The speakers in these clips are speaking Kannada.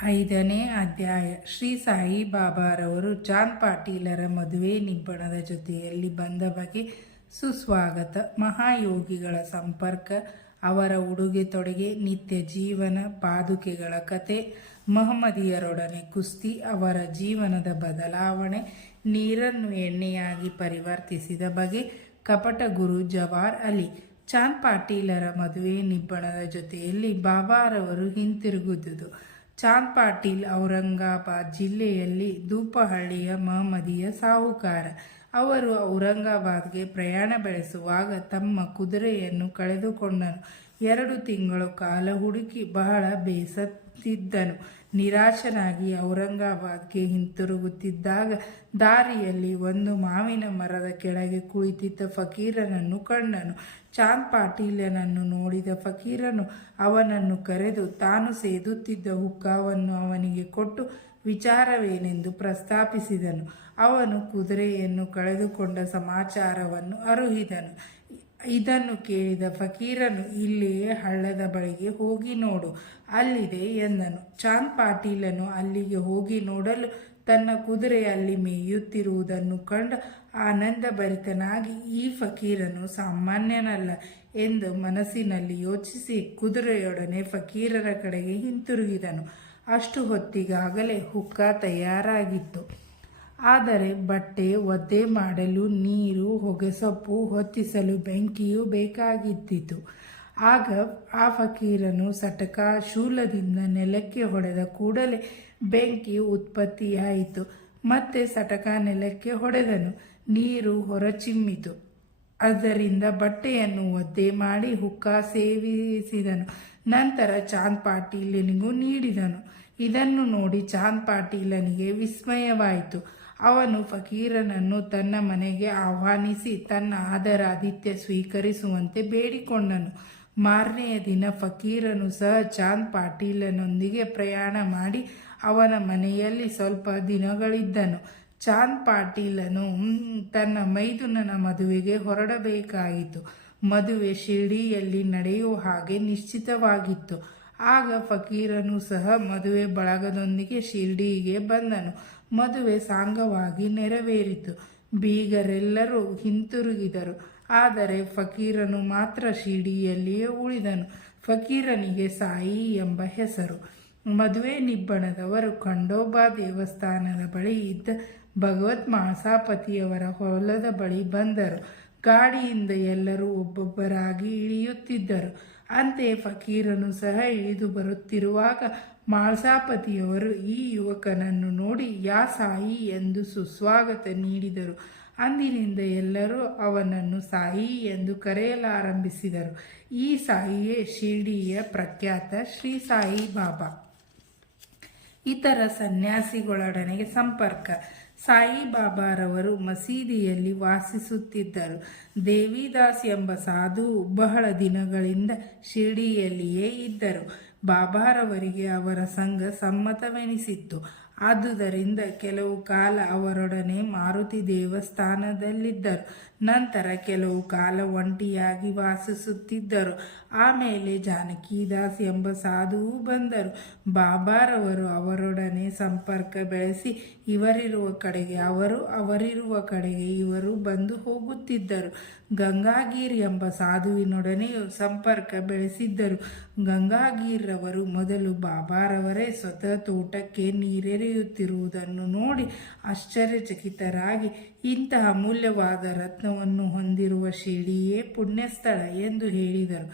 5ನೇ ಅಧ್ಯಾಯ. ಶ್ರೀ ಸಾಯಿ ಬಾಬಾರವರು ಚಾಂದ್ ಪಾಟೀಲರ ಮದುವೆ ನಿಬ್ಬಣದ ಜೊತೆಯಲ್ಲಿ ಬಂದ ಬಗೆ ಸುಸ್ವಾಗತ. ಮಹಾಯೋಗಿಗಳ ಸಂಪರ್ಕ, ಅವರ ಉಡುಗೆ ತೊಡುಗೆ, ನಿತ್ಯ ಜೀವನ, ಪಾದುಕೆಗಳ ಕತೆ, ಮಹಮ್ಮದಿಯರೊಡನೆ ಕುಸ್ತಿ, ಅವರ ಜೀವನದ ಬದಲಾವಣೆ, ನೀರನ್ನು ಎಣ್ಣೆಯಾಗಿ ಪರಿವರ್ತಿಸಿದ ಬಗೆ, ಕಪಟ ಗುರು ಜವಾರ್ ಅಲಿ. ಚಾಂದ್ ಪಾಟೀಲರ ಮದುವೆ ನಿಬ್ಬಣದ ಜೊತೆಯಲ್ಲಿ ಬಾಬಾರವರು ಹಿಂತಿರುಗುವುದು. ಚಾಂದ್ ಪಾಟೀಲ್ ಔರಂಗಾಬಾದ್ ಜಿಲ್ಲೆಯಲ್ಲಿ ದೂಪಹಳ್ಳಿಯ ಮಹಮ್ಮದಿಯ ಸಾಹುಕಾರ. ಅವರು ಔರಂಗಾಬಾದ್ಗೆ ಪ್ರಯಾಣ ಬೆಳೆಸುವಾಗ ತಮ್ಮ ಕುದುರೆಯನ್ನು ಕಳೆದುಕೊಂಡನು. 2 ತಿಂಗಳ ಕಾಲ ಹುಡುಕಿ ಬಹಳ ಬೇಸತ್ತಿದ್ದನು. ನಿರಾಶನಾಗಿ ಔರಂಗಾಬಾದ್ಗೆ ಹಿಂತಿರುಗುತ್ತಿದ್ದಾಗ ದಾರಿಯಲ್ಲಿ ಒಂದು ಮಾವಿನ ಮರದ ಕೆಳಗೆ ಕುಳಿತಿದ್ದ ಫಕೀರನನ್ನು ಕಂಡನು. ಚಾಂದ್ ಪಾಟೀಲನನ್ನು ನೋಡಿದ ಫಕೀರನು ಅವನನ್ನು ಕರೆದು ತಾನು ಸೇದುತ್ತಿದ್ದ ಹುಕ್ಕಾವನ್ನು ಅವನಿಗೆ ಕೊಟ್ಟು ವಿಚಾರವೇನೆಂದು ಪ್ರಸ್ತಾಪಿಸಿದನು. ಅವನು ಕುದುರೆಯನ್ನು ಕಳೆದುಕೊಂಡ ಸಮಾಚಾರವನ್ನು ಅರುಹಿದನು. ಇದನ್ನು ಕೇಳಿದ ಫಕೀರನು, ಇಲ್ಲಿಯೇ ಹಳ್ಳದ ಬಳಿಗೆ ಹೋಗಿ ನೋಡು, ಅಲ್ಲಿದೆ ಎಂದನು. ಚಾಂದ್ ಪಾಟೀಲನು ಅಲ್ಲಿಗೆ ಹೋಗಿ ನೋಡಲು ತನ್ನ ಕುದುರೆ ಅಲ್ಲಿ ಮೇಯುತ್ತಿರುವುದನ್ನು ಕಂಡು ಆನಂದಭರಿತನಾಗಿ, ಈ ಫಕೀರನು ಸಾಮಾನ್ಯನಲ್ಲ ಎಂದು ಮನಸ್ಸಿನಲ್ಲಿ ಯೋಚಿಸಿ ಕುದುರೆಯೊಡನೆ ಫಕೀರರ ಕಡೆಗೆ ಹಿಂತಿರುಗಿದನು. ಅಷ್ಟು ಹೊತ್ತಿಗಾಗಲೇ ಹುಕ್ಕ ತಯಾರಾಗಿತ್ತು. ಆದರೆ ಬಟ್ಟೆ ಒದ್ದೆ ಮಾಡಲು ನೀರು, ಹೊಗೆಸೊಪ್ಪು ಹೊತ್ತಿಸಲು ಬೆಂಕಿಯೂ ಬೇಕಾಗಿದ್ದಿತು. ಆಗ ಆ ಫಕೀರನು ಸಟಕ ಶೂಲದಿಂದ ನೆಲಕ್ಕೆ ಹೊಡೆದ ಕೂಡಲೇ ಬೆಂಕಿ ಉತ್ಪತ್ತಿಯಾಯಿತು. ಮತ್ತೆ ಸಟಕ ನೆಲಕ್ಕೆ ಹೊಡೆದನು. ನೀರು ಹೊರಚಿಮ್ಮಿತು. ಅದರಿಂದ ಬಟ್ಟೆಯನ್ನು ಒದ್ದೆ ಮಾಡಿ ಹುಕ್ಕ ಸೇವಿಸಿದನು. ನಂತರ ಚಾಂದ್ ಪಾಟೀಲನಿಗೂ ನೀಡಿದನು. ಇದನ್ನು ನೋಡಿ ಚಾಂದ್ ಪಾಟೀಲನಿಗೆ ವಿಸ್ಮಯವಾಯಿತು. ಅವನು ಫಕೀರನನ್ನು ತನ್ನ ಮನೆಗೆ ಆಹ್ವಾನಿಸಿ ತನ್ನ ಆದರಾತಿಥ್ಯ ಸ್ವೀಕರಿಸುವಂತೆ ಬೇಡಿಕೊಂಡನು. ಮಾರನೆಯ ದಿನ ಫಕೀರನು ಸಹ ಚಾಂದ್ ಪಾಟೀಲನೊಂದಿಗೆ ಪ್ರಯಾಣ ಮಾಡಿ ಅವನ ಮನೆಯಲ್ಲಿ ಸ್ವಲ್ಪ ದಿನಗಳಿದ್ದನು. ಚಾಂದ್ ಪಾಟೀಲನು ತನ್ನ ಮೈದುನನ ಮದುವೆಗೆ ಹೊರಡಬೇಕಾಯಿತು. ಮದುವೆ ಶಿರ್ಡಿಯಲ್ಲಿ ನಡೆಯುವ ಹಾಗೆ ನಿಶ್ಚಿತವಾಗಿತ್ತು. ಆಗ ಫಕೀರನು ಸಹ ಮದುವೆ ಬಳಗದೊಂದಿಗೆ ಶಿರ್ಡಿಗೆ ಬಂದನು. ಮದುವೆ ಸಾಂಗವಾಗಿ ನೆರವೇರಿತು. ಬೀಗರೆಲ್ಲರೂ ಹಿಂತಿರುಗಿದರು. ಆದರೆ ಫಕೀರನು ಮಾತ್ರ ಶಿರ್ಡಿಯಲ್ಲಿಯೇ ಉಳಿದನು. ಫಕೀರನಿಗೆ ಸಾಯಿ ಎಂಬ ಹೆಸರು. ಮದುವೆ ನಿಬ್ಬಣದವರು ಖಂಡೋಬಾ ದೇವಸ್ಥಾನದ ಬಳಿ ಇದ್ದ ಭಗವತ್ ಮಾಸಾಪತಿಯವರ ಹೊಲದ ಬಳಿ ಬಂದರು. ಗಾಡಿಯಿಂದ ಎಲ್ಲರೂ ಒಬ್ಬೊಬ್ಬರಾಗಿ ಇಳಿಯುತ್ತಿದ್ದರು. ಅಂತೆಯೇ ಫಕೀರನು ಸಹ ಇಳಿದು ಬರುತ್ತಿರುವಾಗ ಮಾಳ್ಸಾಪತಿಯವರು ಈ ಯುವಕನನ್ನು ನೋಡಿ ಯಾ ಸಾಯಿ ಎಂದು ಸುಸ್ವಾಗತ ನೀಡಿದರು. ಅಂದಿನಿಂದ ಎಲ್ಲರೂ ಅವನನ್ನು ಸಾಯಿ ಎಂದು ಕರೆಯಲಾರಂಭಿಸಿದರು. ಈ ಸಾಯಿಯೇ ಶಿರ್ಡಿಯ ಪ್ರಖ್ಯಾತ ಶ್ರೀ ಸಾಯಿ ಬಾಬಾ. ಇತರ ಸನ್ಯಾಸಿಗಳೊಡನೆ ಸಂಪರ್ಕ. ಸಾಯಿ ಬಾಬಾರವರು ಮಸೀದಿಯಲ್ಲಿ ವಾಸಿಸುತ್ತಿದ್ದರು. ದೇವಿದಾಸ್ ಎಂಬ ಸಾಧುವು ಬಹಳ ದಿನಗಳಿಂದ ಶಿರ್ಡಿಯಲ್ಲಿಯೇ ಇದ್ದರು. ಬಾಬಾರವರಿಗೆ ಅವರ ಸಂಘ ಸಮ್ಮತವೆನಿಸಿತ್ತು. ಆದುದರಿಂದ ಕೆಲವು ಕಾಲ ಅವರೊಡನೆ ಮಾರುತಿ ದೇವಸ್ಥಾನದಲ್ಲಿದ್ದರು. ನಂತರ ಕೆಲವು ಕಾಲ ಒಂಟಿಯಾಗಿ ವಾಸಿಸುತ್ತಿದ್ದರು. ಆಮೇಲೆ ಜಾನಕಿದಾಸ್ ಎಂಬ ಸಾಧುವು ಬಂದರು. ಬಾಬಾರವರು ಅವರೊಡನೆ ಸಂಪರ್ಕ ಬೆಳೆಸಿ ಇವರಿರುವ ಕಡೆಗೆ ಅವರು, ಅವರಿರುವ ಕಡೆಗೆ ಇವರು ಬಂದು ಹೋಗುತ್ತಿದ್ದರು. ಗಂಗಾಗೀರ್ ಎಂಬ ಸಾಧುವಿನೊಡನೆಯೂ ಸಂಪರ್ಕ ಬೆಳೆಸಿದ್ದರು. ಗಂಗಾಗೀರ್ರವರು ಮೊದಲು ಬಾಬಾರವರೇ ಸ್ವತಃ ತೋಟಕ್ಕೆ ನೀರೆರೆಯುತ್ತಿರುವುದನ್ನು ನೋಡಿ ಆಶ್ಚರ್ಯಚಕಿತರಾಗಿ, ಇಂತಹ ಅಮೂಲ್ಯವಾದ ರತ್ನವನ್ನು ಹೊಂದಿರುವ ಶಿರ್ಡಿಯೇ ಪುಣ್ಯಸ್ಥಳ ಎಂದು ಹೇಳಿದರು.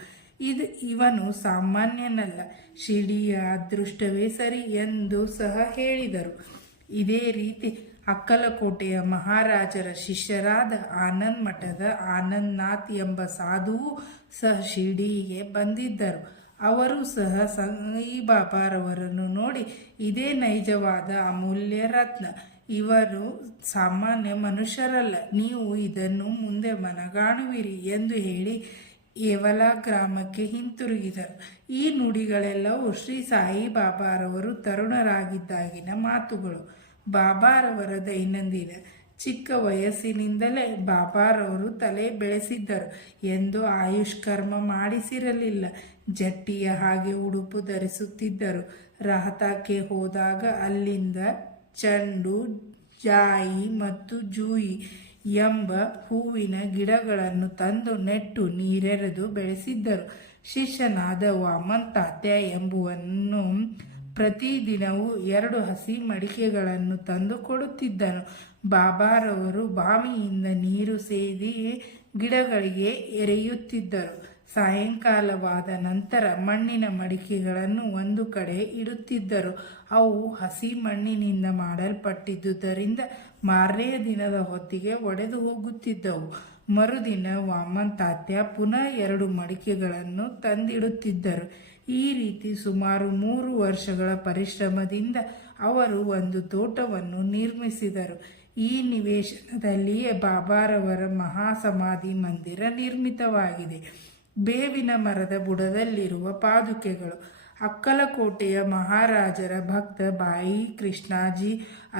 ಇವನು ಸಾಮಾನ್ಯನಲ್ಲ, ಶಿರ್ಡಿಯ ಅದೃಷ್ಟವೇ ಸರಿ ಎಂದು ಸಹ ಹೇಳಿದರು. ಇದೇ ರೀತಿ ಅಕ್ಕಲಕೋಟೆಯ ಮಹಾರಾಜರ ಶಿಷ್ಯರಾದ ಆನಂದ್ ಮಠದ ಆನಂದನಾಥ್ ಎಂಬ ಸಾಧುವು ಸಹ ಶಿರ್ಡಿಗೆ ಬಂದಿದ್ದರು. ಅವರು ಸಹ ಸಾಯಿಬಾಬಾರವರನ್ನು ನೋಡಿ, ಇದೇ ನೈಜವಾದ ಅಮೂಲ್ಯ ರತ್ನ, ಇವರು ಸಾಮಾನ್ಯ ಮನುಷ್ಯರಲ್ಲ, ನೀವು ಇದನ್ನು ಮುಂದೆ ಮನಗಾಣುವಿರಿ ಎಂದು ಹೇಳಿ ಏವಲ ಗ್ರಾಮಕ್ಕೆ ಹಿಂತಿರುಗಿದರು. ಈ ನುಡಿಗಳೆಲ್ಲವೂ ಶ್ರೀ ಸಾಯಿ ಬಾಬಾರವರು ತರುಣರಾಗಿದ್ದಾಗಿನ ಮಾತುಗಳು. ಬಾಬಾರವರ ದೈನಂದಿನ. ಚಿಕ್ಕ ವಯಸ್ಸಿನಿಂದಲೇ ಬಾಬಾರವರು ತಲೆ ಬೆಳೆಸಿದ್ದರು. ಎಂದು ಆಯುಷ್ಕರ್ಮ ಮಾಡಿಸಿರಲಿಲ್ಲ. ಜಟ್ಟಿಯ ಹಾಗೆ ಉಡುಪು ಧರಿಸುತ್ತಿದ್ದರು. ರಹತಾಕ್ಕೆ ಹೋದಾಗ ಅಲ್ಲಿಂದ ಚೆಂಡು, ಜಾಯಿ ಮತ್ತು ಜೂಯಿ ಎಂಬ ಹೂವಿನ ಗಿಡಗಳನ್ನು ತಂದು ನೆಟ್ಟು ನೀರೆರೆದು ಬೆಳೆಸಿದ್ದರು. ಶಿಷ್ಯನಾದ ವಾಮನ್ ತಾತ್ಯ ಎಂಬುವನು ಪ್ರತಿದಿನವೂ 2 ಹಸಿ ಮಡಿಕೆಗಳನ್ನು ತಂದು ಕೊಡುತ್ತಿದ್ದನು. ಬಾಬಾರವರು ಬಾವಿಯಿಂದ ನೀರು ಸೇದಿ ಗಿಡಗಳಿಗೆ ಎರೆಯುತ್ತಿದ್ದರು. ಸಾಯಂಕಾಲವಾದ ನಂತರ ಮಣ್ಣಿನ ಮಡಿಕೆಗಳನ್ನು ಒಂದು ಕಡೆ ಇಡುತ್ತಿದ್ದರು. ಅವು ಹಸಿ ಮಣ್ಣಿನಿಂದ ಮಾಡಲ್ಪಟ್ಟಿದ್ದುದರಿಂದ ಮಾರನೆಯ ದಿನದ ಹೊತ್ತಿಗೆ ಒಡೆದು ಹೋಗುತ್ತಿದ್ದವು. ಮರುದಿನ ವಾಮನ್ ತಾತ್ಯ ಪುನಃ 2 ಮಡಿಕೆಗಳನ್ನು ತಂದಿಡುತ್ತಿದ್ದರು. ಈ ರೀತಿ ಸುಮಾರು 3 ವರ್ಷಗಳ ಪರಿಶ್ರಮದಿಂದ ಅವರು ಒಂದು ತೋಟವನ್ನು ನಿರ್ಮಿಸಿದರು. ಈ ನಿವೇಶನದಲ್ಲಿಯೇ ಬಾಬಾರವರ ಮಹಾಸಮಾಧಿ ಮಂದಿರ ನಿರ್ಮಿತವಾಗಿದೆ. ಬೇವಿನ ಮರದ ಬುಡದಲ್ಲಿರುವ ಪಾದುಕೆಗಳು. ಅಕ್ಕಲಕೋಟೆಯ ಮಹಾರಾಜರ ಭಕ್ತ ಬಾಯಿ ಕೃಷ್ಣಾಜಿ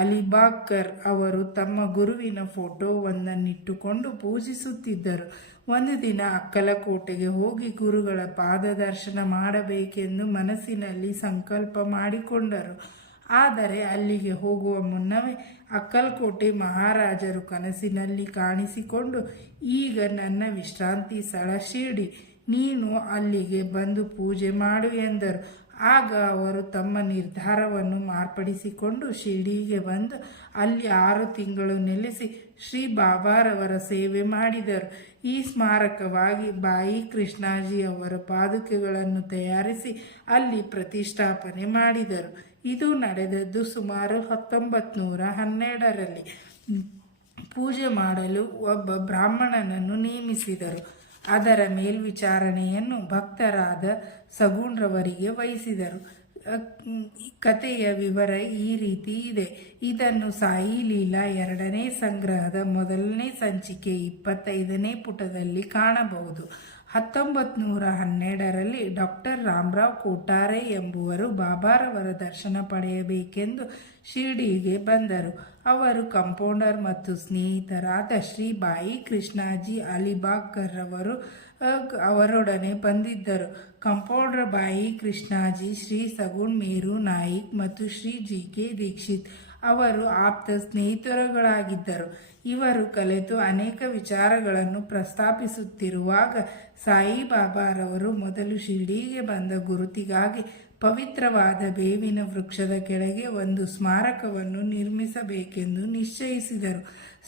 ಅಲಿಬಾಗ್ಕರ್ ಅವರು ತಮ್ಮ ಗುರುವಿನ ಫೋಟೋವೊಂದನ್ನಿಟ್ಟುಕೊಂಡು ಪೂಜಿಸುತ್ತಿದ್ದರು. ಒಂದು ದಿನ ಅಕ್ಕಲಕೋಟೆಗೆ ಹೋಗಿ ಗುರುಗಳ ಪಾದದರ್ಶನ ಮಾಡಬೇಕೆಂದು ಮನಸ್ಸಿನಲ್ಲಿ ಸಂಕಲ್ಪ ಮಾಡಿಕೊಂಡರು. ಆದರೆ ಅಲ್ಲಿಗೆ ಹೋಗುವ ಮುನ್ನವೇ ಅಕ್ಕಲಕೋಟೆ ಮಹಾರಾಜರು ಕನಸಿನಲ್ಲಿ ಕಾಣಿಸಿಕೊಂಡು, ಈಗ ನನ್ನ ವಿಶ್ರಾಂತಿ ಸ್ಥಳ ಶಿರ್ಡಿ, ನೀನು ಅಲ್ಲಿಗೆ ಬಂದು ಪೂಜೆ ಮಾಡು ಎಂದರು. ಆಗ ಅವರು ತಮ್ಮ ನಿರ್ಧಾರವನ್ನು ಮಾರ್ಪಡಿಸಿಕೊಂಡು ಶಿರ್ಡಿಗೆ ಬಂದು ಅಲ್ಲಿ 6 ತಿಂಗಳು ನೆಲೆಸಿ ಶ್ರೀ ಬಾಬಾರವರ ಸೇವೆ ಮಾಡಿದರು. ಈ ಸ್ಮಾರಕವಾಗಿ ಬಾಯಿ ಕೃಷ್ಣಾಜಿ ಅವರ ಪಾದುಕೆಗಳನ್ನು ತಯಾರಿಸಿ ಅಲ್ಲಿ ಪ್ರತಿಷ್ಠಾಪನೆ ಮಾಡಿದರು. ಇದು ನಡೆದದ್ದು ಸುಮಾರು 1912ರಲ್ಲಿ. ಪೂಜೆ ಮಾಡಲು ಒಬ್ಬ ಬ್ರಾಹ್ಮಣನನ್ನು ನೇಮಿಸಿದರು. ಅದರ ಮೇಲ್ವಿಚಾರಣೆಯನ್ನು ಭಕ್ತರಾದ ಸಗುಣ್ರವರಿಗೆ ವಹಿಸಿದರು. ಕಥೆಯ ವಿವರ ಈ ರೀತಿ ಇದೆ. ಇದನ್ನು ಸಾಯಿ ಲೀಲಾ 2ನೇ ಸಂಗ್ರಹದ 1ನೇ ಸಂಚಿಕೆ 25ನೇ ಪುಟದಲ್ಲಿ ಕಾಣಬಹುದು. 1912ರಲ್ಲಿ ಡಾಕ್ಟರ್ ರಾಮರಾವ್ ಕೋಟಾರೆ ಎಂಬುವರು ಬಾಬಾರವರ ದರ್ಶನ ಪಡೆಯಬೇಕೆಂದು ಶಿರ್ಡಿಗೆ ಬಂದರು. ಅವರು ಕಂಪೌಂಡರ್ ಮತ್ತು ಸ್ನೇಹಿತರಾದ ಶ್ರೀ ಬಾಯಿ ಕೃಷ್ಣಾಜಿ ಅಲಿಬಾಗ್ಕರ್ ಅವರೊಡನೆ ಬಂದಿದ್ದರು. ಕಂಪೌಂಡರ್ ಬಾಯಿ ಕೃಷ್ಣಾಜಿ, ಶ್ರೀ ಸಗುಣ್ ಮೇರು ನಾಯಿಕ್ ಮತ್ತು ಶ್ರೀ ಜಿ.ಕೆ. ದೀಕ್ಷಿತ್ ಅವರು ಆಪ್ತ ಸ್ನೇಹಿತರುಗಳಾಗಿದ್ದರು. ಇವರು ಕಲೆತು ಅನೇಕ ವಿಚಾರಗಳನ್ನು ಪ್ರಸ್ತಾಪಿಸುತ್ತಿರುವಾಗ ಸಾಯಿಬಾಬಾರವರು ಮೊದಲು ಶಿರ್ಡಿಗೆ ಬಂದ ಗುರುತಿಗಾಗಿ ಪವಿತ್ರವಾದ ಬೇವಿನ ವೃಕ್ಷದ ಕೆಳಗೆ ಒಂದು ಸ್ಮಾರಕವನ್ನು ನಿರ್ಮಿಸಬೇಕೆಂದು ನಿಶ್ಚಯಿಸಿದರು.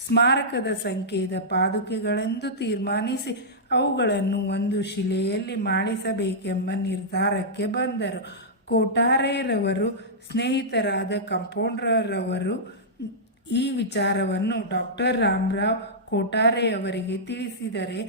ಸ್ಮಾರಕದ ಸಂಖ್ಯೆದ ಪಾದುಕೆಗಳೆಂದು ತೀರ್ಮಾನಿಸಿ ಅವುಗಳನ್ನು ಒಂದು ಶಿಲೆಯಲ್ಲಿ ಮಾಡಿಸಬೇಕೆಂಬ ನಿರ್ಧಾರಕ್ಕೆ ಬಂದರು. ಕೋಟಾರೆರವರು ಸ್ನೇಹಿತರಾದ ಕಂಪೌಂಡರ್ರವರು ಈ ವಿಚಾರವನ್ನು ಡಾಕ್ಟರ್ ರಾಮರಾವ್ ಕೋಟಾರೆಯವರಿಗೆ ತಿಳಿಸಿದರೆ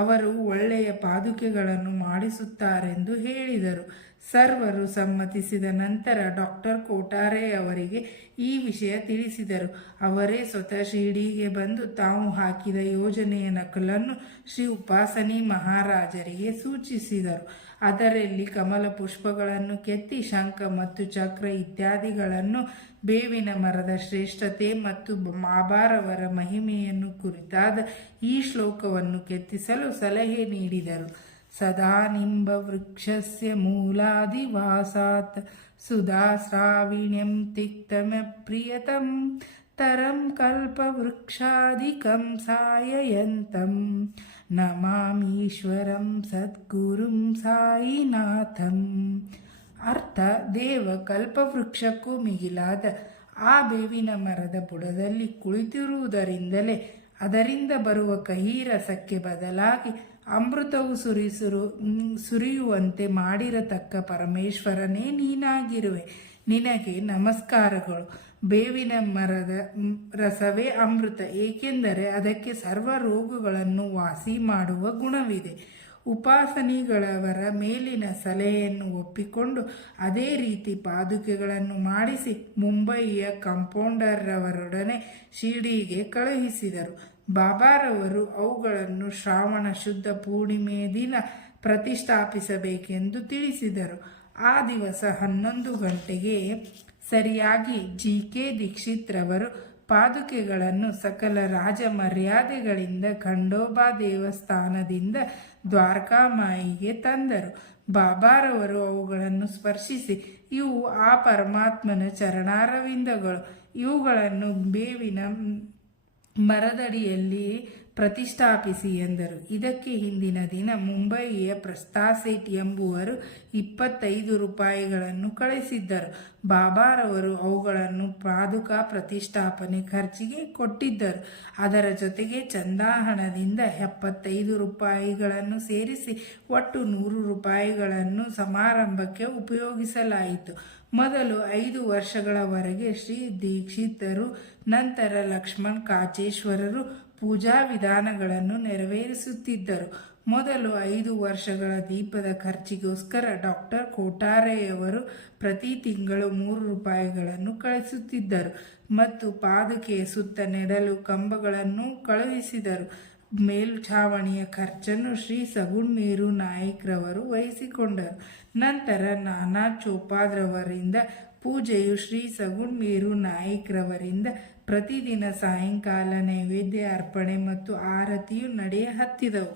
ಅವರು ಒಳ್ಳೆಯ ಪಾದುಕೆಗಳನ್ನು ಮಾಡಿಸುತ್ತಾರೆಂದು ಹೇಳಿದರು. ಸರ್ವರು ಸಮ್ಮತಿಸಿದ ನಂತರ ಡಾಕ್ಟರ್ ಕೋಟಾರೆ ಅವರಿಗೆ ಈ ವಿಷಯ ತಿಳಿಸಿದರು. ಅವರೇ ಸ್ವತಃ ಶಿರ್ಡಿಗೆ ಬಂದು ತಾವು ಹಾಕಿದ ಯೋಜನೆಯ ನಕಲನ್ನು ಶ್ರೀ ಉಪಾಸನಿ ಮಹಾರಾಜರಿಗೆ ಸೂಚಿಸಿದರು. ಅದರಲ್ಲಿ ಕಮಲ ಪುಷ್ಪಗಳನ್ನು ಕೆತ್ತಿ ಶಂಖ ಮತ್ತು ಚಕ್ರ ಇತ್ಯಾದಿಗಳನ್ನು, ಬೇವಿನ ಮರದ ಶ್ರೇಷ್ಠತೆ ಮತ್ತು ಬಾಬಾರವರ ಮಹಿಮೆಯನ್ನು ಕುರಿತಾದ ಈ ಶ್ಲೋಕವನ್ನು ಕೆತ್ತಿಸಲು ಸಲಹೆ ನೀಡಿದರು. ಸದಾ ನಿಂಬ ವೃಕ್ಷಸ್ಯ ಮೂಲಾದಿವಾಸಾತ್ ಸುಧಾ ಶ್ರಾವಿಣ್ಯಂ ತಿಕ್ತಮಪ್ರಿಯತಂ ತರಂ ಕಲ್ಪವೃಕ್ಷಾದಿಕಂ ಸಾಯಯಂತಂ ನಮಾಮೀಶ್ವರಂ ಸದ್ಗುರುಂ ಸಾಯಿನಾಥಂ. ಅರ್ಥ: ದೇವ ಕಲ್ಪವೃಕ್ಷಕ್ಕೂ ಮಿಗಿಲಾದ ಆ ಬೇವಿನ ಮರದ ಬುಡದಲ್ಲಿ ಕುಳಿತಿರುವುದರಿಂದಲೇ ಅದರಿಂದ ಬರುವ ಕಹಿ ರಸಕ್ಕೆ ಬದಲಾಗಿ ಅಮೃತವು ಸುರಿಯುವಂತೆ ಮಾಡಿರತಕ್ಕ ಪರಮೇಶ್ವರನೇ ನೀನಾಗಿರುವೆ. ನಿನಗೆ ನಮಸ್ಕಾರಗಳು. ಬೇವಿನ ಮರದ ರಸವೇ ಅಮೃತ, ಏಕೆಂದರೆ ಅದಕ್ಕೆ ಸರ್ವ ರೋಗಗಳನ್ನು ವಾಸಿ ಮಾಡುವ ಗುಣವಿದೆ. ಉಪಾಸನಿಗಳವರ ಮೇಲಿನ ಸಲಹೆಯನ್ನು ಒಪ್ಪಿಕೊಂಡು ಅದೇ ರೀತಿ ಪಾದುಕೆಗಳನ್ನು ಮಾಡಿಸಿ ಮುಂಬಯಿಯ ಕಂಪೌಂಡರ್ರವರೊಡನೆ ಶಿರ್ಡಿಗೆ ಕಳುಹಿಸಿದರು. ಬಾಬಾರವರು ಅವುಗಳನ್ನು ಶ್ರಾವಣ ಶುದ್ಧ ಪೂರ್ಣಿಮೆಯ ದಿನ ಪ್ರತಿಷ್ಠಾಪಿಸಬೇಕೆಂದು ತಿಳಿಸಿದರು. ಆ ದಿವಸ 11 ಗಂಟೆಗೆ ಸರಿಯಾಗಿ ಜಿ.ಕೆ. ದೀಕ್ಷಿತ್ರವರು ಪಾದುಕೆಗಳನ್ನು ಸಕಲ ರಾಜ ಮರ್ಯಾದೆಗಳಿಂದ ಖಂಡೋಬಾ ದೇವಸ್ಥಾನದಿಂದ ದ್ವಾರಕಾಮಾಯಿಗೆ ತಂದರು. ಬಾಬಾರವರು ಅವುಗಳನ್ನು ಸ್ಪರ್ಶಿಸಿ, ಇವು ಆ ಪರಮಾತ್ಮನ ಚರಣಾರವಿಂದಗಳು, ಇವುಗಳನ್ನು ಬೇವಿನ ಮರದಡಿಯಲ್ಲಿ ಪ್ರತಿಷ್ಠಾಪಿಸಿ ಎಂದರು. ಇದಕ್ಕೆ ಹಿಂದಿನ ದಿನ ಮುಂಬಯಿಯ ಪ್ರಸ್ತಾಸೇಟ್ ಎಂಬುವರು 25 ರೂಪಾಯಿಗಳನ್ನು ಕಳಿಸಿದ್ದರು. ಬಾಬಾರವರು ಅವುಗಳನ್ನು ಪಾದುಕಾ ಪ್ರತಿಷ್ಠಾಪನೆ ಖರ್ಚಿಗೆ ಕೊಟ್ಟಿದ್ದರು. ಅದರ ಜೊತೆಗೆ ಚಂದಾ ಹಣದಿಂದ 75 ರೂಪಾಯಿಗಳನ್ನು ಸೇರಿಸಿ ಒಟ್ಟು 100 ರೂಪಾಯಿಗಳನ್ನು ಸಮಾರಂಭಕ್ಕೆ ಉಪಯೋಗಿಸಲಾಯಿತು. ಮೊದಲು 5 ವರ್ಷಗಳವರೆಗೆ ಶ್ರೀ ದೀಕ್ಷಿತರು, ನಂತರ ಲಕ್ಷ್ಮಣ್ ಕಾಚೇಶ್ವರರು ಪೂಜಾ ವಿಧಾನಗಳನ್ನು ನೆರವೇರಿಸುತ್ತಿದ್ದರು. ಮೊದಲು 5 ವರ್ಷಗಳ ದೀಪದ ಖರ್ಚಿಗೋಸ್ಕರ ಡಾಕ್ಟರ್ ಕೋಟಾರೆಯವರು ಪ್ರತಿ ತಿಂಗಳು 3 ರೂಪಾಯಿಗಳನ್ನು ಕಳಿಸುತ್ತಿದ್ದರು ಮತ್ತು ಪಾದುಕೆಯ ಸುತ್ತ ನೆಡಲು ಕಂಬಗಳನ್ನು ಕಳುಹಿಸಿದರು. ಮೇಲ್ಛಾವಣಿಯ ಖರ್ಚನ್ನು ಶ್ರೀ ಸಗುಣ್ಮೇರು ನಾಯಕ್ರವರು ವಹಿಸಿಕೊಂಡರು. ನಂತರ ನಾನಾ ಚೋಪಾದ್ರವರಿಂದ ಪೂಜೆಯು ಶ್ರೀ ಸಗುಣ್ಮೇರು ನಾಯಕ್ರವರಿಂದ ಪ್ರತಿದಿನ ಸಾಯಂಕಾಲ ನೈವೇದ್ಯ ಅರ್ಪಣೆ ಮತ್ತು ಆರತಿಯು ನಡೆಯ ಹತ್ತಿದವು.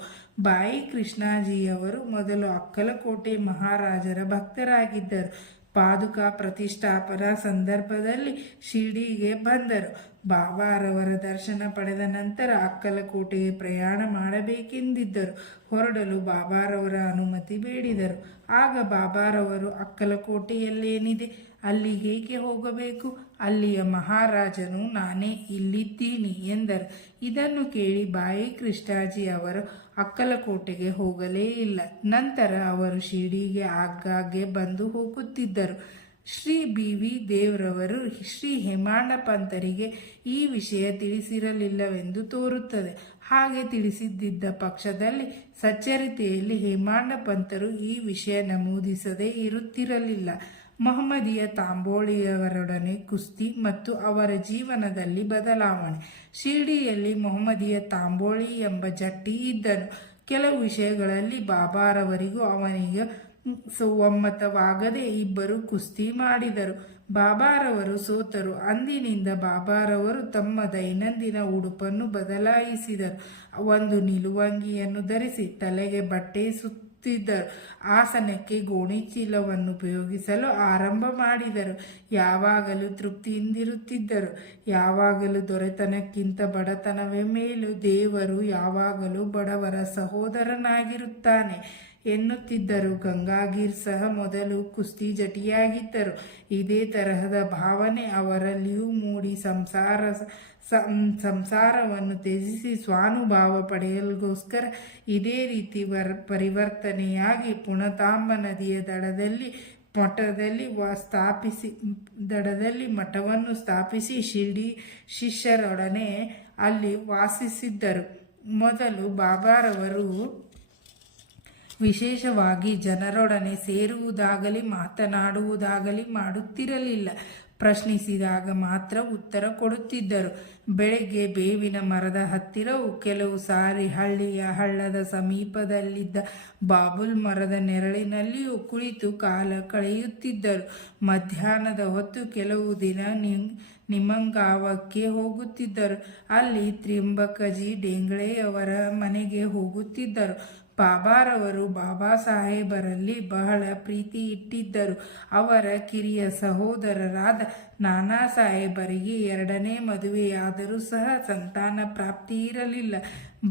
ಬಾಯಿ ಕೃಷ್ಣಾಜಿಯವರು ಮೊದಲು ಅಕ್ಕಲಕೋಟೆ ಮಹಾರಾಜರ ಭಕ್ತರಾಗಿದ್ದರು. ಪಾದುಕಾ ಪ್ರತಿಷ್ಠಾಪನಾ ಸಂದರ್ಭದಲ್ಲಿ ಶಿರ್ಡಿಗೆ ಬಂದರು. ಬಾಬಾರವರ ದರ್ಶನ ಪಡೆದ ನಂತರ ಅಕ್ಕಲಕೋಟೆಗೆ ಪ್ರಯಾಣ ಮಾಡಬೇಕೆಂದಿದ್ದರು. ಹೊರಡಲು ಬಾಬಾರವರ ಅನುಮತಿ ಬೇಡಿದರು. ಆಗ ಬಾಬಾರವರು, ಅಕ್ಕಲಕೋಟೆಯಲ್ಲೇನಿದೆ, ಅಲ್ಲಿಗೇಕೆ ಹೋಗಬೇಕು? ಅಲ್ಲಿಯ ಮಹಾರಾಜನು ನಾನೇ ಇಲ್ಲಿದ್ದೀನಿ ಎಂದರು. ಇದನ್ನು ಕೇಳಿ ಬಾಯಿ ಕೃಷ್ಣಾಜಿ ಅವರು ಅಕ್ಕಲಕೋಟೆಗೆ ಹೋಗಲೇ ಇಲ್ಲ. ನಂತರ ಅವರು ಶಿರ್ಡಿಗೆ ಆಗಾಗ್ಗೆ ಬಂದು ಹೋಗುತ್ತಿದ್ದರು. ಶ್ರೀ ಬಿ ವಿ ದೇವ್ರವರು ಶ್ರೀ ಹೇಮಾಂಡ ಪಂತರಿಗೆ ಈ ವಿಷಯ ತಿಳಿಸಿರಲಿಲ್ಲವೆಂದು ತೋರುತ್ತದೆ. ಹಾಗೆ ತಿಳಿಸಿದ್ದ ಪಕ್ಷದಲ್ಲಿ ಸಚ್ಚರಿತೆಯಲ್ಲಿ ಹೇಮಾಂಡ ಪಂತರು ಈ ವಿಷಯ ನಮೂದಿಸದೇ ಇರುತ್ತಿರಲಿಲ್ಲ. ಮೊಹಮ್ಮದಿಯ ತಾಂಬೋಳಿಯವರೊಡನೆ ಕುಸ್ತಿ ಮತ್ತು ಅವರ ಜೀವನದಲ್ಲಿ ಬದಲಾವಣೆ. ಶಿರ್ಡಿಯಲ್ಲಿ ಮೊಹಮ್ಮದಿಯ ತಾಂಬೋಳಿ ಎಂಬ ಜಟ್ಟಿ ಇದ್ದನು. ಕೆಲವು ವಿಷಯಗಳಲ್ಲಿ ಬಾಬಾರವರಿಗೂ ಅವನಿಗೆ ಒಮ್ಮತವಾಗದೆ ಇಬ್ಬರು ಕುಸ್ತಿ ಮಾಡಿದರು. ಬಾಬಾರವರು ಸೋತರು. ಅಂದಿನಿಂದ ಬಾಬಾರವರು ತಮ್ಮ ದೈನಂದಿನ ಉಡುಪನ್ನು ಬದಲಾಯಿಸಿದರು. ಒಂದು ನಿಲುವಂಗಿಯನ್ನು ಧರಿಸಿ ತಲೆಗೆ ಬಟ್ಟೆ ಸುತ್ತಿದ್ದರು. ಆಸನಕ್ಕೆ ಗೋಣಿಚೀಲವನ್ನು ಉಪಯೋಗಿಸಲು ಆರಂಭ ಮಾಡಿದರು. ಯಾವಾಗಲೂ ತೃಪ್ತಿಯಿಂದಿರುತ್ತಿದ್ದರು. ಯಾವಾಗಲೂ ದೊರೆತನಕ್ಕಿಂತ ಬಡತನವೇ ಮೇಲು, ದೇವರು ಯಾವಾಗಲೂ ಬಡವರ ಸಹೋದರನಾಗಿರುತ್ತಾನೆ ಎನ್ನುತ್ತಿದ್ದರು. ಗಂಗಾಗೀರ್ ಸಹ ಮೊದಲು ಕುಸ್ತಿ ಜಟಿಯಾಗಿದ್ದರು. ಇದೇ ತರಹದ ಭಾವನೆ ಅವರಲ್ಲಿಯೂ ಮೂಡಿ ಸಂಸಾರವನ್ನು ತ್ಯಜಿಸಿ ಸ್ವಾನುಭಾವ ಪಡೆಯಲಿಗೋಸ್ಕರ ಇದೇ ರೀತಿ ಪರಿವರ್ತನೆಯಾಗಿ ಪುಣತಾಂಬ ನದಿಯ ದಡದಲ್ಲಿ ಮಠವನ್ನು ಸ್ಥಾಪಿಸಿ ಶಿರ್ಡಿ ಶಿಷ್ಯರೊಡನೆ ಅಲ್ಲಿ ವಾಸಿಸಿದ್ದರು. ಮೊದಲು ಬಾಬಾರವರು ವಿಶೇಷವಾಗಿ ಜನರೊಡನೆ ಸೇರುವುದಾಗಲಿ ಮಾತನಾಡುವುದಾಗಲಿ ಮಾಡುತ್ತಿರಲಿಲ್ಲ. ಪ್ರಶ್ನಿಸಿದಾಗ ಮಾತ್ರ ಉತ್ತರ ಕೊಡುತ್ತಿದ್ದರು. ಬೆಳಗ್ಗೆ ಬೇವಿನ ಮರದ ಹತ್ತಿರವೂ ಕೆಲವು ಸಾರಿ ಹಳ್ಳದ ಸಮೀಪದಲ್ಲಿದ್ದ ಬಾಬುಲ್ ಮರದ ನೆರಳಿನಲ್ಲಿಯೂ ಕುಳಿತು ಕಾಲ ಕಳೆಯುತ್ತಿದ್ದರು. ಮಧ್ಯಾಹ್ನದ ಹೊತ್ತು ಕೆಲವು ದಿನ ನಿಮಂಗಾವಕ್ಕೆ ಹೋಗುತ್ತಿದ್ದರು. ಅಲ್ಲಿ ತ್ರ್ಯಂಬಕಜಿ ಡೇಂಗಳೆಯವರ ಮನೆಗೆ ಹೋಗುತ್ತಿದ್ದರು. ಬಾಬಾರವರು ಬಾಬಾ ಸಾಹೇಬರಲ್ಲಿ ಬಹಳ ಪ್ರೀತಿ ಇಟ್ಟಿದ್ದರು. ಅವರ ಕಿರಿಯ ಸಹೋದರರಾದ ನಾನಾ ಸಾಹೇಬರಿಗೆ 2ನೇ ಮದುವೆಯಾದರೂ ಸಹ ಸಂತಾನ ಪ್ರಾಪ್ತಿ ಇರಲಿಲ್ಲ.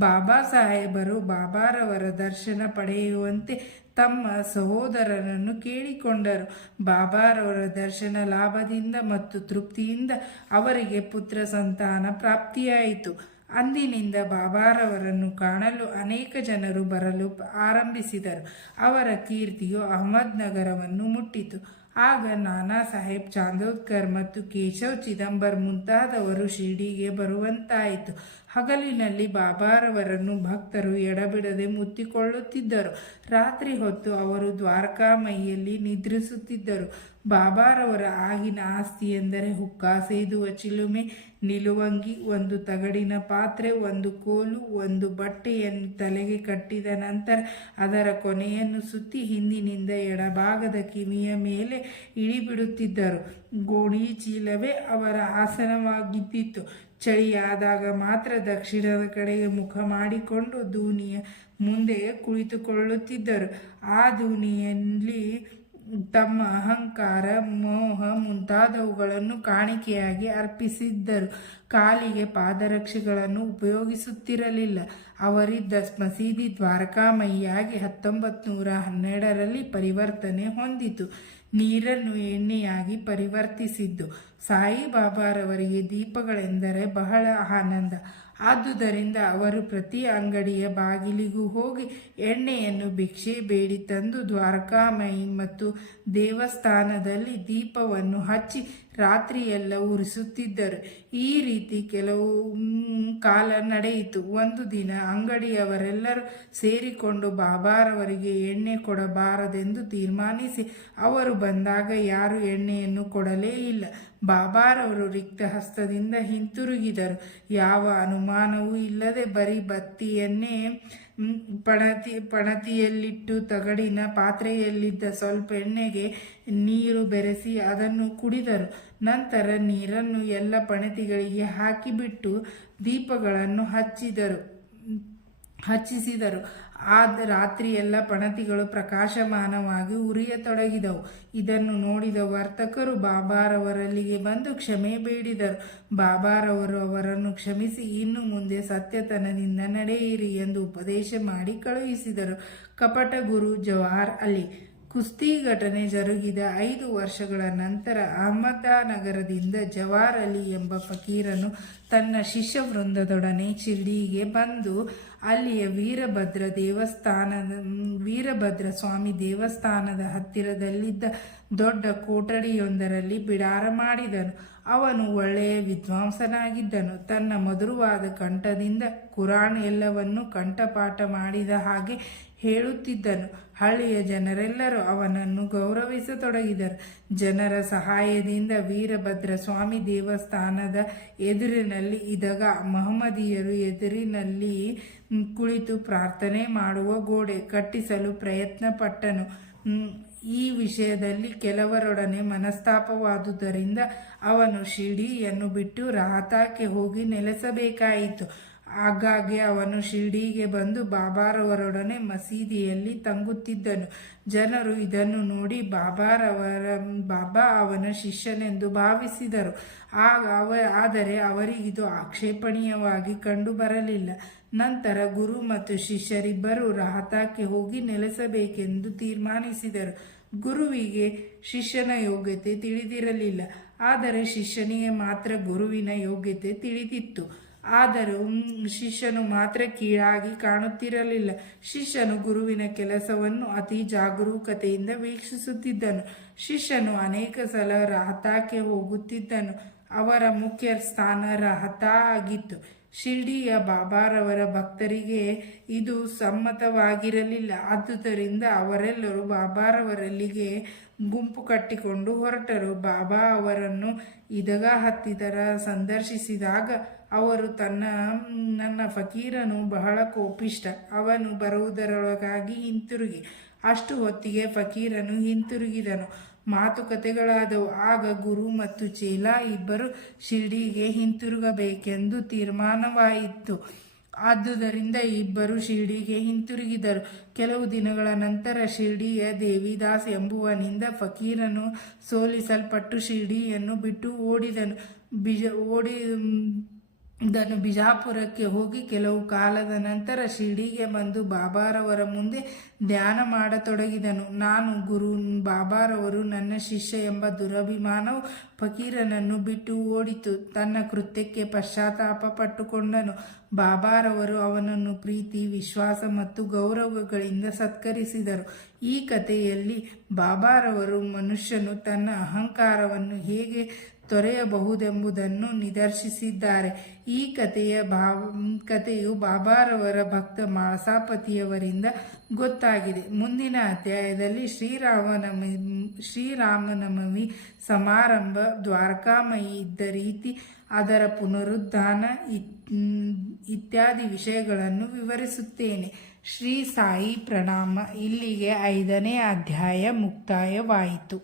ಬಾಬಾ ಸಾಹೇಬರು ಬಾಬಾರವರ ದರ್ಶನ ಪಡೆಯುವಂತೆ ತಮ್ಮ ಸಹೋದರರನ್ನು ಕೇಳಿಕೊಂಡರು. ಬಾಬಾರವರ ದರ್ಶನ ಲಾಭದಿಂದ ಮತ್ತು ತೃಪ್ತಿಯಿಂದ ಅವರಿಗೆ ಪುತ್ರ ಸಂತಾನ ಪ್ರಾಪ್ತಿಯಾಯಿತು. ಅಂದಿನಿಂದ ಬಾಬಾರವರನ್ನು ಕಾಣಲು ಅನೇಕ ಜನರು ಬರಲು ಆರಂಭಿಸಿದರು. ಅವರ ಕೀರ್ತಿಯು ಅಹಮದ್ನಗರವನ್ನು ಮುಟ್ಟಿತು. ಆಗ ನಾನಾ ಸಾಹೇಬ್ ಚಾಂದೋದ್ಕರ್ ಮತ್ತು ಕೇಶವ್ ಚಿದಂಬರ್ ಮುಂತಾದವರು ಶಿರ್ಡಿಗೆ ಬರುವಂತಾಯಿತು. ಹಗಲಿನಲ್ಲಿ ಬಾಬಾರವರನ್ನು ಭಕ್ತರು ಎಡಬಿಡದೆ ಮುತ್ತಿಕೊಳ್ಳುತ್ತಿದ್ದರು. ರಾತ್ರಿ ಹೊತ್ತು ಅವರು ದ್ವಾರಕಾಮೈಯಲ್ಲಿ ನಿದ್ರಿಸುತ್ತಿದ್ದರು. ಬಾಬಾರವರ ಆಗಿನ ಆಸ್ತಿ ಎಂದರೆ ಹುಕ್ಕ ಸೇದುವ ಚಿಲುಮೆ, ನಿಲುವಂಗಿ, ಒಂದು ತಗಡಿನ ಪಾತ್ರೆ, ಒಂದು ಕೋಲು, ಒಂದು ಬಟ್ಟೆಯನ್ನು ತಲೆಗೆ ಕಟ್ಟಿದ ನಂತರ ಅದರ ಕೊನೆಯನ್ನು ಸುತ್ತಿ ಹಿಂದಿನಿಂದ ಎಡಭಾಗದ ಕಿವಿಯ ಮೇಲೆ ಇಳಿಬಿಡುತ್ತಿದ್ದರು. ಗೋಣಿ ಚೀಲವೇ ಅವರ ಆಸನವಾಗಿದ್ದಿತು. ಚಳಿಯಾದಾಗ ಮಾತ್ರ ದಕ್ಷಿಣದ ಕಡೆಗೆ ಮುಖ ಮಾಡಿಕೊಂಡು ದೂನಿಯ ಮುಂದೆ ಕುಳಿತುಕೊಳ್ಳುತ್ತಿದ್ದರು. ಆ ದೂನಿಯಲ್ಲಿ ತಮ್ಮ ಅಹಂಕಾರ, ಮೋಹ ಮುಂತಾದವುಗಳನ್ನು ಕಾಣಿಕೆಯಾಗಿ ಅರ್ಪಿಸಿದ್ದರು. ಕಾಲಿಗೆ ಪಾದರಕ್ಷೆಗಳನ್ನು ಉಪಯೋಗಿಸುತ್ತಿರಲಿಲ್ಲ. ಅವರಿದ್ದ ಮಸೀದಿ ದ್ವಾರಕಾಮಯಿಯಾಗಿ 1912ರಲ್ಲಿ ಪರಿವರ್ತನೆ ಹೊಂದಿತು. ನೀರನ್ನು ಎಣ್ಣೆಯಾಗಿ ಪರಿವರ್ತಿಸಿದ್ದು. ಸಾಯಿಬಾಬಾರವರಿಗೆ ದೀಪಗಳೆಂದರೆ ಬಹಳ ಆನಂದ. ಆದುದರಿಂದ ಅವರು ಪ್ರತಿ ಅಂಗಡಿಯ ಬಾಗಿಲಿಗೂ ಹೋಗಿ ಎಣ್ಣೆಯನ್ನು ಭಿಕ್ಷೆ ಬೇಡಿ ತಂದು ದ್ವಾರಕಾಮಯಿ ಮತ್ತು ದೇವಸ್ಥಾನದಲ್ಲಿ ದೀಪವನ್ನು ಹಚ್ಚಿ ರಾತ್ರಿಯೆಲ್ಲ ಉರಿಸುತ್ತಿದ್ದರು. ಈ ರೀತಿ ಕೆಲವು ಕಾಲ ನಡೆಯಿತು. ಒಂದು ದಿನ ಅಂಗಡಿಯವರೆಲ್ಲರೂ ಸೇರಿಕೊಂಡು ಬಾಬಾರವರಿಗೆ ಎಣ್ಣೆ ಕೊಡಬಾರದೆಂದು ತೀರ್ಮಾನಿಸಿ ಅವರು ಬಂದಾಗ ಯಾರು ಎಣ್ಣೆಯನ್ನು ಕೊಡಲೇ ಇಲ್ಲ. ಬಾಬಾರವರು ರಿಕ್ತ ಹಸ್ತದಿಂದ ಹಿಂತಿರುಗಿದರು. ಯಾವ ಅನುಮಾನವೂ ಇಲ್ಲದೆ ಬರೀ ಬತ್ತಿಯನ್ನೇ ಪಣತಿಯಲ್ಲಿಟ್ಟು ತಗಡಿನ ಪಾತ್ರೆಯಲ್ಲಿದ್ದ ಸ್ವಲ್ಪ ಎಣ್ಣೆಗೆ ನೀರು ಬೆರೆಸಿ ಅದನ್ನು ಕುಡಿದರು. ನಂತರ ನೀರನ್ನು ಎಲ್ಲ ಪಣತಿಗಳಿಗೆ ಹಾಕಿಬಿಟ್ಟು ದೀಪಗಳನ್ನು ಹಚ್ಚಿಸಿದರು. ರಾತ್ರಿಯೆಲ್ಲ ಪಣತಿಗಳು ಪ್ರಕಾಶಮಾನವಾಗಿ ಉರಿಯತೊಡಗಿದವು. ಇದನ್ನು ನೋಡಿದ ವರ್ತಕರು ಬಾಬಾರವರಲ್ಲಿಗೆ ಬಂದು ಕ್ಷಮೆ ಬೇಡಿದರು. ಬಾಬಾರವರು ಅವರನ್ನು ಕ್ಷಮಿಸಿ ಇನ್ನು ಮುಂದೆ ಸತ್ಯತನದಿಂದ ನಡೆಯಿರಿ ಎಂದು ಉಪದೇಶ ಮಾಡಿ ಕಳುಹಿಸಿದರು. ಕಪಟ ಗುರು ಜವಾಹರ್ ಅಲಿ. ಕುಸ್ತಿ ಘಟನೆ ಜರುಗಿದ 5 ವರ್ಷಗಳ ನಂತರ ಅಹಮದನಗರದಿಂದ ಜವಾಹರ್ ಅಲಿ ಎಂಬ ಫಕೀರನು ತನ್ನ ಶಿಷ್ಯ ವೃಂದದೊಡನೆ ಶಿರ್ಡಿಗೆ ಬಂದು ಅಲ್ಲಿಯ ವೀರಭದ್ರ ಸ್ವಾಮಿ ದೇವಸ್ಥಾನದ ಹತ್ತಿರದಲ್ಲಿದ್ದ ದೊಡ್ಡ ಕೊಠಡಿಯೊಂದರಲ್ಲಿ ಬಿಡಾರ ಮಾಡಿದನು. ಅವನು ಒಳ್ಳೆಯ ವಿದ್ವಾಂಸನಾಗಿದ್ದನು. ತನ್ನ ಮಧುರವಾದ ಕಂಠದಿಂದ ಕುರಾನ್ ಎಲ್ಲವನ್ನೂ ಕಂಠಪಾಠ ಮಾಡಿದ ಹಾಗೆ ಹೇಳುತ್ತಿದ್ದನು. ಹಳ್ಳಿಯ ಜನರೆಲ್ಲರೂ ಅವನನ್ನು ಗೌರವಿಸತೊಡಗಿದರು. ಜನರ ಸಹಾಯದಿಂದ ವೀರಭದ್ರ ಸ್ವಾಮಿ ದೇವಸ್ಥಾನದ ಎದುರಿನಲ್ಲಿ ಇದ್ದಾಗ ಮಹಮ್ಮದೀಯರು ಎದುರಿನಲ್ಲಿ ಕುಳಿತು ಪ್ರಾರ್ಥನೆ ಮಾಡುವ ಗೋಡೆ ಕಟ್ಟಿಸಲು ಪ್ರಯತ್ನ ಪಟ್ಟನು. ಈ ವಿಷಯದಲ್ಲಿ ಕೆಲವರೊಡನೆ ಮನಸ್ತಾಪವಾದುದರಿಂದ ಅವನು ಶಿರ್ಡಿಯನ್ನು ಬಿಟ್ಟು ರಾಹತಾಕ್ಕೆ ಹೋಗಿ ನೆಲೆಸಬೇಕಾಯಿತು. ಆಗಾಗ್ಗೆ ಅವನು ಶಿರ್ಡಿಗೆ ಬಂದು ಬಾಬಾರವರೊಡನೆ ಮಸೀದಿಯಲ್ಲಿ ತಂಗುತ್ತಿದ್ದನು. ಜನರು ಇದನ್ನು ನೋಡಿ ಬಾಬಾ ಅವನ ಶಿಷ್ಯನೆಂದು ಭಾವಿಸಿದರು. ಆದರೆ ಅವರಿಗಿದು ಆಕ್ಷೇಪಣೀಯವಾಗಿ ಕಂಡುಬರಲಿಲ್ಲ. ನಂತರ ಗುರು ಮತ್ತು ಶಿಷ್ಯರಿಬ್ಬರು ರಾಹತಾಕ್ಕೆ ಹೋಗಿ ನೆಲೆಸಬೇಕೆಂದು ತೀರ್ಮಾನಿಸಿದರು. ಗುರುವಿಗೆ ಶಿಷ್ಯನ ಯೋಗ್ಯತೆ ತಿಳಿದಿರಲಿಲ್ಲ. ಆದರೆ ಶಿಷ್ಯನಿಗೆ ಮಾತ್ರ ಗುರುವಿನ ಯೋಗ್ಯತೆ ತಿಳಿದಿತ್ತು. ಆದರೂ ಶಿಷ್ಯನು ಮಾತ್ರ ಕೀಳಾಗಿ ಕಾಣುತ್ತಿರಲಿಲ್ಲ. ಶಿಷ್ಯನು ಗುರುವಿನ ಕೆಲಸವನ್ನು ಅತಿ ಜಾಗರೂಕತೆಯಿಂದ ವೀಕ್ಷಿಸುತ್ತಿದ್ದನು. ಶಿಷ್ಯನು ಅನೇಕ ಸಲ ರಾಹತಾಕ್ಕೆ ಹೋಗುತ್ತಿದ್ದನು. ಅವರ ಮುಖ್ಯ ಸ್ಥಾನ ರಾಹತಾ ಆಗಿತ್ತು. ಶಿರ್ಡಿಯ ಬಾಬಾರವರ ಭಕ್ತರಿಗೆ ಇದು ಸಮ್ಮತವಾಗಿರಲಿಲ್ಲ. ಆದುದರಿಂದ ಅವರೆಲ್ಲರೂ ಬಾಬಾರವರಲ್ಲಿಗೆ ಗುಂಪು ಕಟ್ಟಿಕೊಂಡು ಹೊರಟರು. ಬಾಬಾ ಅವರನ್ನು ಇದಗಾ ಹತ್ತಿರ ಸಂದರ್ಶಿಸಿದಾಗ ಅವರು ನನ್ನ ಫಕೀರನು ಬಹಳ ಕೋಪಿಷ್ಟ, ಅವನು ಬರುವುದರೊಳಗಾಗಿ ಹಿಂತಿರುಗಿ. ಅಷ್ಟು ಹೊತ್ತಿಗೆ ಫಕೀರನು ಹಿಂತಿರುಗಿದನು. ಮಾತುಕತೆಗಳಾದವು. ಆಗ ಗುರು ಮತ್ತು ಚೇಲಾ ಇಬ್ಬರು ಶಿರ್ಡಿಗೆ ಹಿಂತಿರುಗಬೇಕೆಂದು ತೀರ್ಮಾನವಾಯಿತು. ಆದುದರಿಂದ ಇಬ್ಬರು ಶಿರ್ಡಿಗೆ ಹಿಂತಿರುಗಿದರು. ಕೆಲವು ದಿನಗಳ ನಂತರ ಶಿರ್ಡಿಯ ದೇವಿದಾಸ್ ಎಂಬುವನಿಂದ ಫಕೀರನು ಸೋಲಿಸಲ್ಪಟ್ಟು ಶಿರ್ಡಿಯನ್ನು ಬಿಟ್ಟು ಓಡಿದನು. ಬಿಜಾಪುರಕ್ಕೆ ಹೋಗಿ ಕೆಲವು ಕಾಲದ ನಂತರ ಶಿರ್ಡಿಗೆ ಬಂದು ಬಾಬಾರವರ ಮುಂದೆ ಧ್ಯಾನ ಮಾಡತೊಡಗಿದನು. ನಾನು ಗುರು, ಬಾಬಾರವರು ನನ್ನ ಶಿಷ್ಯ ಎಂಬ ದುರಭಿಮಾನವು ಫಕೀರನನ್ನು ಬಿಟ್ಟು ಓಡಿತು. ತನ್ನ ಕೃತ್ಯಕ್ಕೆ ಪಶ್ಚಾತ್ತಾಪ ಪಟ್ಟುಕೊಂಡನು. ಬಾಬಾರವರು ಅವನನ್ನು ಪ್ರೀತಿ, ವಿಶ್ವಾಸ ಮತ್ತು ಗೌರವಗಳಿಂದ ಸತ್ಕರಿಸಿದರು. ಈ ಕಥೆಯಲ್ಲಿ ಬಾಬಾರವರು ಮನುಷ್ಯನು ತನ್ನ ಅಹಂಕಾರವನ್ನು ಹೇಗೆ ತೊರೆಯಬಹುದೆಂಬುದನ್ನು ನಿದರ್ಶಿಸಿದ್ದಾರೆ. ಈ ಕಥೆಯು ಬಾಬಾರವರ ಭಕ್ತ ಮಾಳಸಾಪತಿಯವರಿಂದ ಗೊತ್ತಾಗಿದೆ. ಮುಂದಿನ ಅಧ್ಯಾಯದಲ್ಲಿ ಶ್ರೀರಾಮನವಮಿ ಸಮಾರಂಭ, ದ್ವಾರಕಾಮಯಿ ಇದ್ದ ರೀತಿ, ಅದರ ಪುನರುತ್ಥಾನ ಇತ್ಯಾದಿ ವಿಷಯಗಳನ್ನು ವಿವರಿಸುತ್ತೇನೆ. ಶ್ರೀ ಸಾಯಿ ಪ್ರಣಾಮ. ಇಲ್ಲಿಗೆ 5ನೇ ಅಧ್ಯಾಯ ಮುಕ್ತಾಯವಾಯಿತು.